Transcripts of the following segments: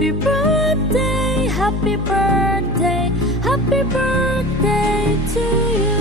Happy birthday, happy birthday, happy birthday to you.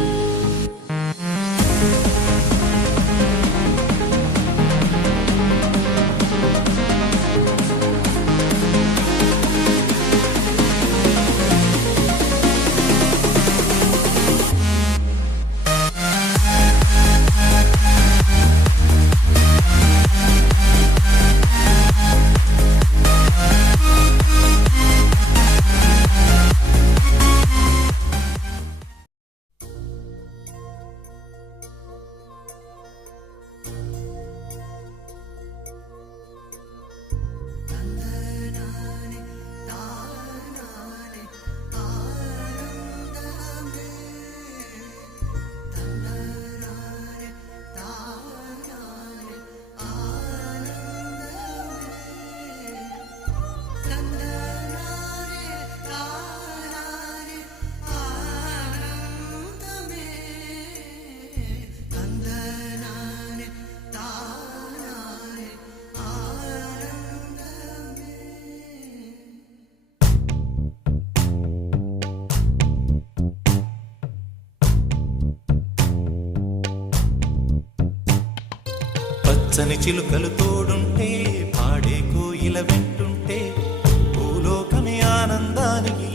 పచ్చని చిలుకలు తోడుంటే పాడే కోయిల వెంటుంటే భూలోకమే ఆనందానికి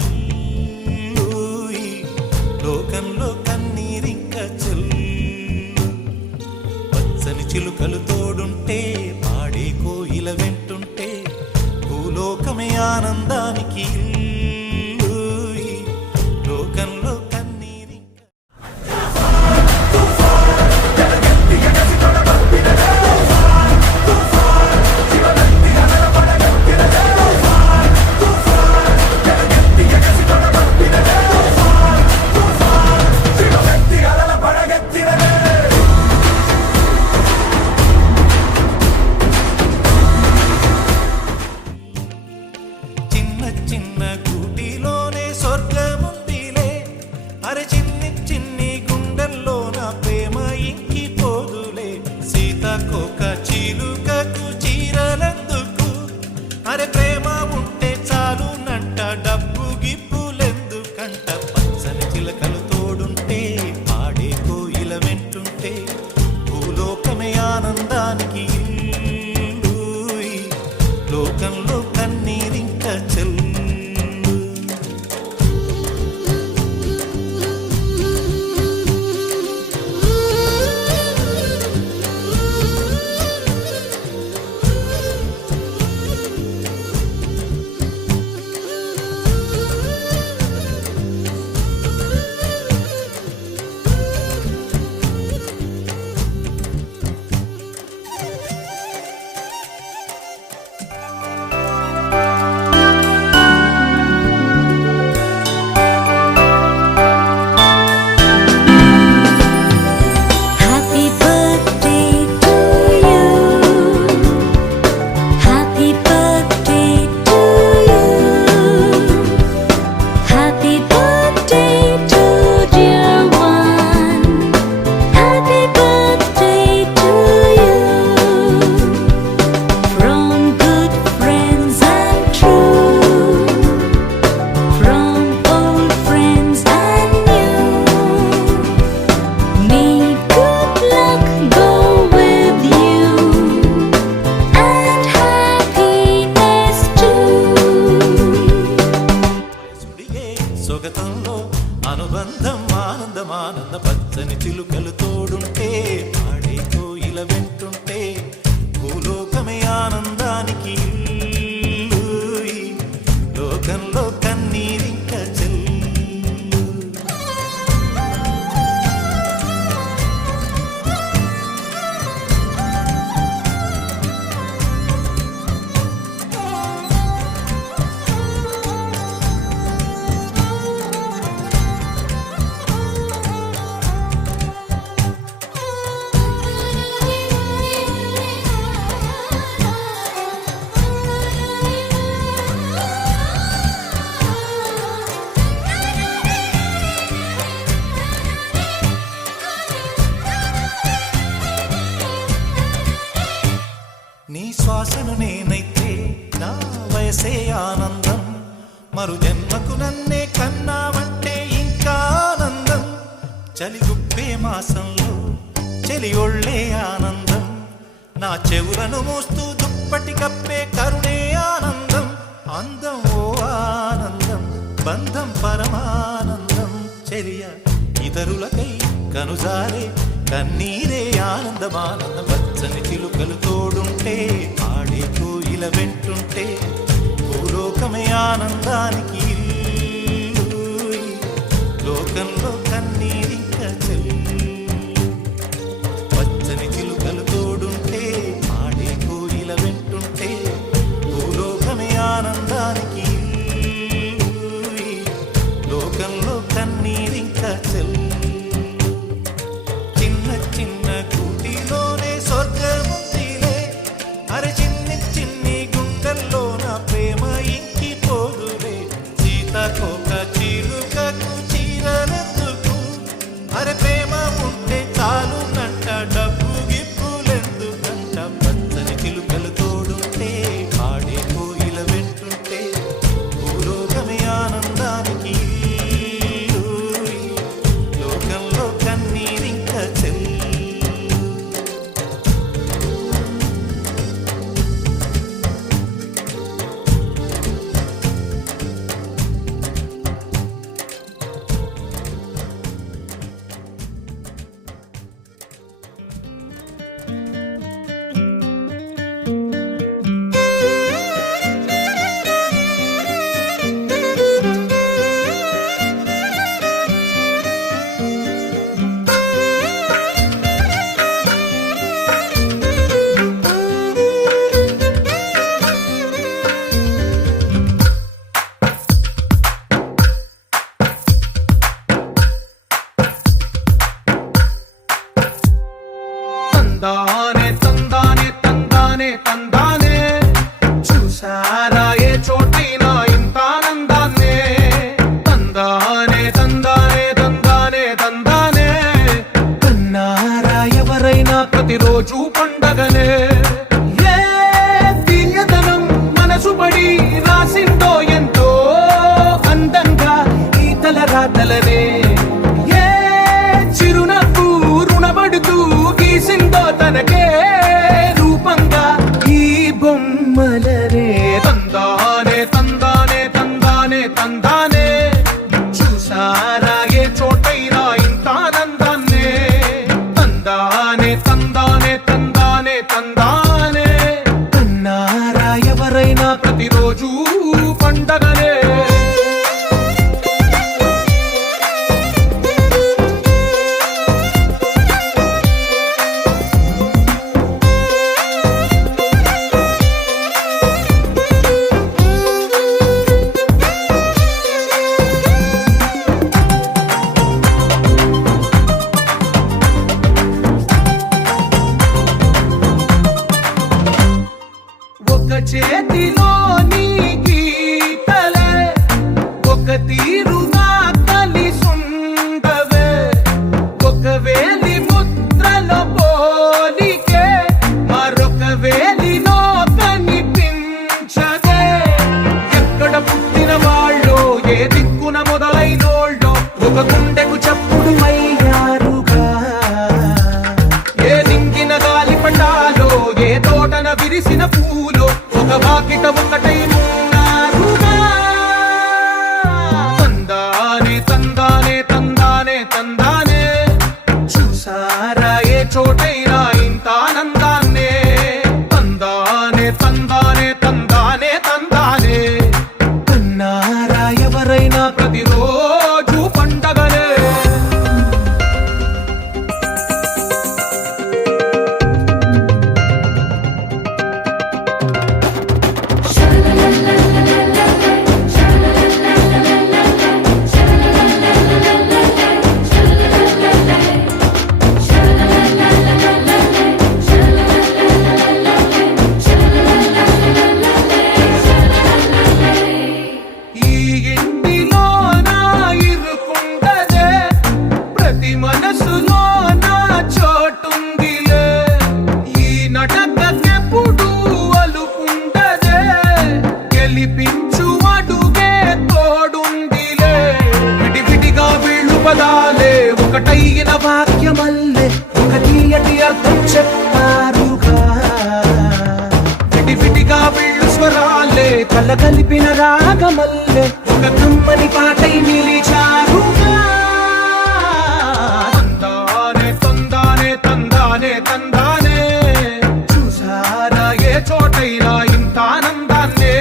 లోకంలో కన్నీరింక చెల్లు. పచ్చని చిలుకలు తోడుంటే పాడే కోయిల వెంటుంటే భూలోకమే ఆనందానికి లోకంలో లోకంలో కన్నీరింక చెల్లు. అనుబంధం ఆనందమానంద పచ్చని చిలుకలు తోడుంటే పాడే కోయిల వెంటుంటే భూలోకమే ఆనందానికి లోకంలో కన్నీరింక చెల్లు. మరు జన్మకు నన్నే కన్నావంటే ఇంకా ఆనందం. చలిగుప్పే మాసంలో చెలి ఒళ్ళే ఆనందం. నా చెవులను మోస్తూ దుప్పటి కప్పే కరుణే ఆనందం. అందం ఓ ఆనందం, బంధం పరమానందం. చెలియ ఇతరులకై కనుజారే కన్నీరే ఆనందమానందం. పచ్చని చిలుకలు తోడుంటే ఆడే కోయిల వెంటుంటే భూలోకమే ఆనందానికి ఇల్లు. లోకంలో కన్నీరింక చెల్లు. పచ్చని చిలుకలు తోడుంటే ఆడే కోయిల వెంటుంటే భూలోకమే ఆనందానికి ఇల్లు. లోకంలో కన్నీరింక చెల్లు. చిన్న చిన్న కూటిలోనే స్వర్గముందిలే. అరే చిన్ని చిన్ని గుండెల్లో నా ప్రేమ ఇంకిపోదులే. సీతాకోక చిలుకకు చీరలెందుకు? అరే ప్రేమ ఉంటే చాలునంట, డబ్బు గిప్పులెందుకంట. పచ్చని చిలుకలు తోడుంటే ఆడే కోయిల వెంటుంటే భూలోకమే ఆనందానికి ఇల్లు. లోకంలో కన్నీరింక చెల్లు. తందానే తందానే తందానే తందానే, చూసారా ఏ చోటైనా ఇంత ఆనందాన్నే. తందానే తందానే తందానే తందానే, కన్నారా ఎవరైనా ప్రతిరోజు పండగనే. ఏ తీయదనం మనసు పడి రాసిందో ఎంతో అందంగా ఈ తలరాతలనే. ఏ చిరునవ్వు రుణపడుతూ గీసిందో తనకే రూపంగా ఈ బొమ్మలనే. తందానే తందానే తందానే తందానే, చూసారా ఏ చోటైనా ఇంత ఆనందాన్నే. తందానే తందానే తందానే తందానే, కన్నారా ఎవరైనా ప్రతిరోజు పండగనే. ఒక చేతిలోని గీతలే ఒక తీరుగా కలిసుండవే. ఒక వేలి ముద్రలో పోలికే మరొక వేలిలో కనిపించదే. ఎక్కడ పుట్టిన వాళ్ళో ఏ దిక్కున మొదలైనోళ్ళో ఒక గుండెకు చప్పుడు అయ్యారుగా. ఏ నింగిన గాలి పటాలో ఏ తోటన విరిసిన పూలో ఒక వాకిట ఒకటై ఉన్నారుగా. తందానే తందానే తందానే తందానే, చూసారా ఏ చోటైనా ఇంత ఆనందాన్నే. తందానే తందానే తందానే తందానే, కన్నారా ఎవరైనా ప్రతిరోజు పండగనే. Sha వల్లే ఒక తీయటి అర్థం చెప్పారుగా విడివిడిగా వీళ్ళు స్వరాలే కల కలిపిన రాగమల్లే ఒక కమ్మని పాటై నిలిచారుగా తందానే తందానే తందానే తందానే చూసారా ఏ చోటైనా ఇంత ఆనందాన్నే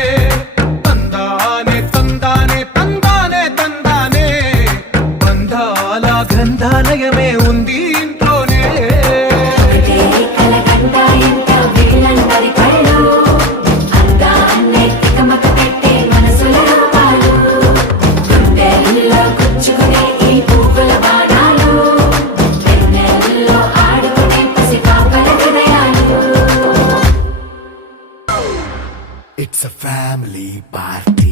తందానే తందానే తందానే తందానే బంధాల గ్రంథాలయమే ఉంది ఇంట్లోనే ఒకటే కలకండ ఇంట వీళ్ళందరి కళ్ళు అందాన్నే తికమక పెట్టే మనసుల రూపాలు గుండెల్లో గుచ్చుకునే ఈ పువ్వుల బాణాలు వెన్నెల్లో ఆడుకునే పసిపాపల హృదయాలు It's a family party.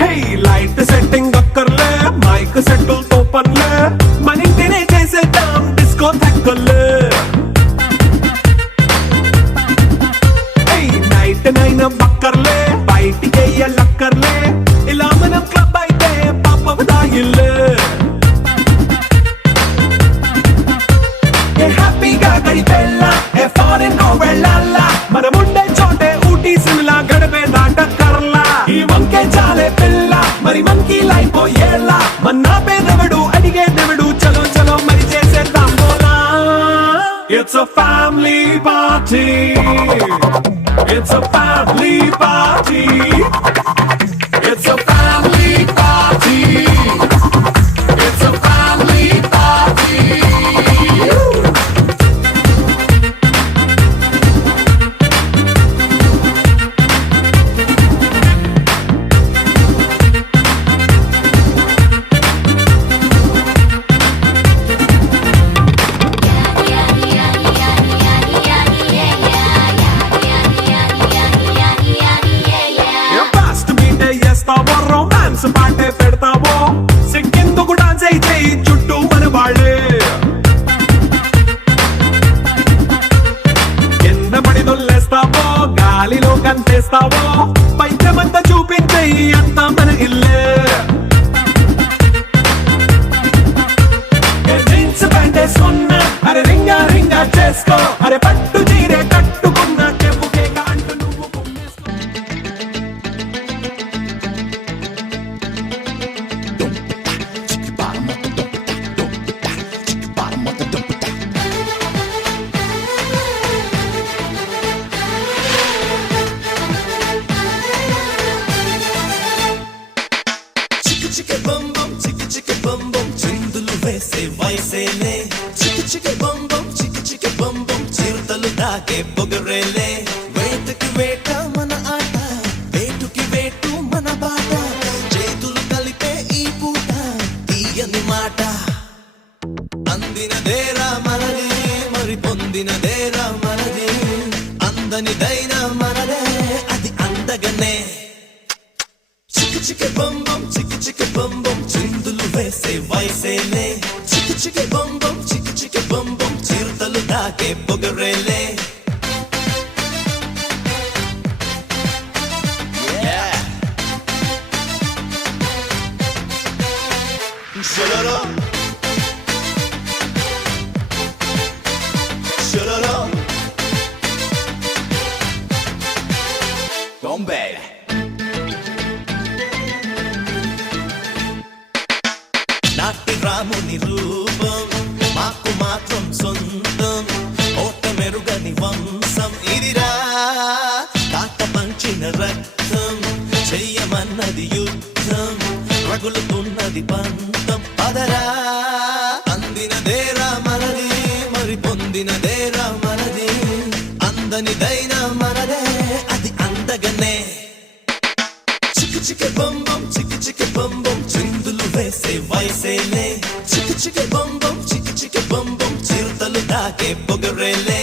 Hey, light setting అక్కర్లే మైక్ సెట్టుల్ తో పర్లే మన ఇంటినే చేసేద్దాం డిస్కో థక్కర్లే నైట్ నైన్ బక్కర్లే బయటికి లక్కర్లే ఇలా మనం క్లబ్ అయితే పాపం దాయిల్లే హ్యాపీగా గడిపెళ్ళా ఏ ఫారెన్ వెళ్ళాలా మనం ఉండే చోటే ఊటీ సిమ్లా గడిపే దాటక్కర్లా ఈ వంకే చాలే పిల్ల మరి మంకీ లైఫ్ ఏళ్ళ మన్నా పేదవడు అడిగేదెవడు చలో చలో మరి చేసేద్దాం బోలా It's a family party. It's a family party. It's a family party. It's a family party. Fast meet చేస్తావో రొమాన్స్ పాటే పెడతావో సిక్కిందుకు డాన్స్ అయితే చుట్టూ మన వాళ్ళే కింద పడి దొల్లేస్తావో గాలిలో కంటేస్తావో పైచమంతా చూపించే అంతా మన ఇల్లే జీన్స్ ప్యాంట్ వేసుకున్నా అరే రింగా రింగా చేసుకో అరే పట్టు చీరే కట్టుకున్నా చెప్పుకే అంటూ నువ్వు కుమ్మేసుకో చిక్కు చిక్కు బొంబం చిక్కు చిక్కు బొంబం చిందులు వేసే వయసేలే చిక్కు చిక్కు బొంబం చిక్కు చిక్కు బొంబం చిరుతలు దాకే పొగరేలే వేటకి వేట మన ఆట వేటుకి వేటు మన బాట చేతులు కలిపే ఈ పూట తీయని మాట అందినదేరా మనదే మరి పొందినదేరా మనదే అందనిదైనా మనదే అది అందగనే చిక్కు చిక్కు బొంబం చిక్కు చిక్కు బొంబం చిందులు వేసే వయసేలే చిక్కు చిక్కు బొంబం చిక్కు చిక్కు బొంబం చిరుతలు దాకే పొగరేలే Shalala Shalala Bombay నాటి రాముని రూపం మాకు మాత్రం సొంతం ఓట మెరుగని వంశం ఇదిరా తాత పంచిన రక్తం చెయ్యమన్నది యుద్ధం రగులుతున్నది పంతం పదరా అందినదేరా మనది మరి పొందినదేరా మనది అందనిదైనా మనదే అది అందగనే చిక్కు చిక్కు బొంబం చిక్కు చిక్కు బొంబం చిందులు వేసే వయసేలే చిక్కు చిక్కు బొంబం చిక్కు చిక్కు బొంబం చిరుతలు దాకే పొగరేలే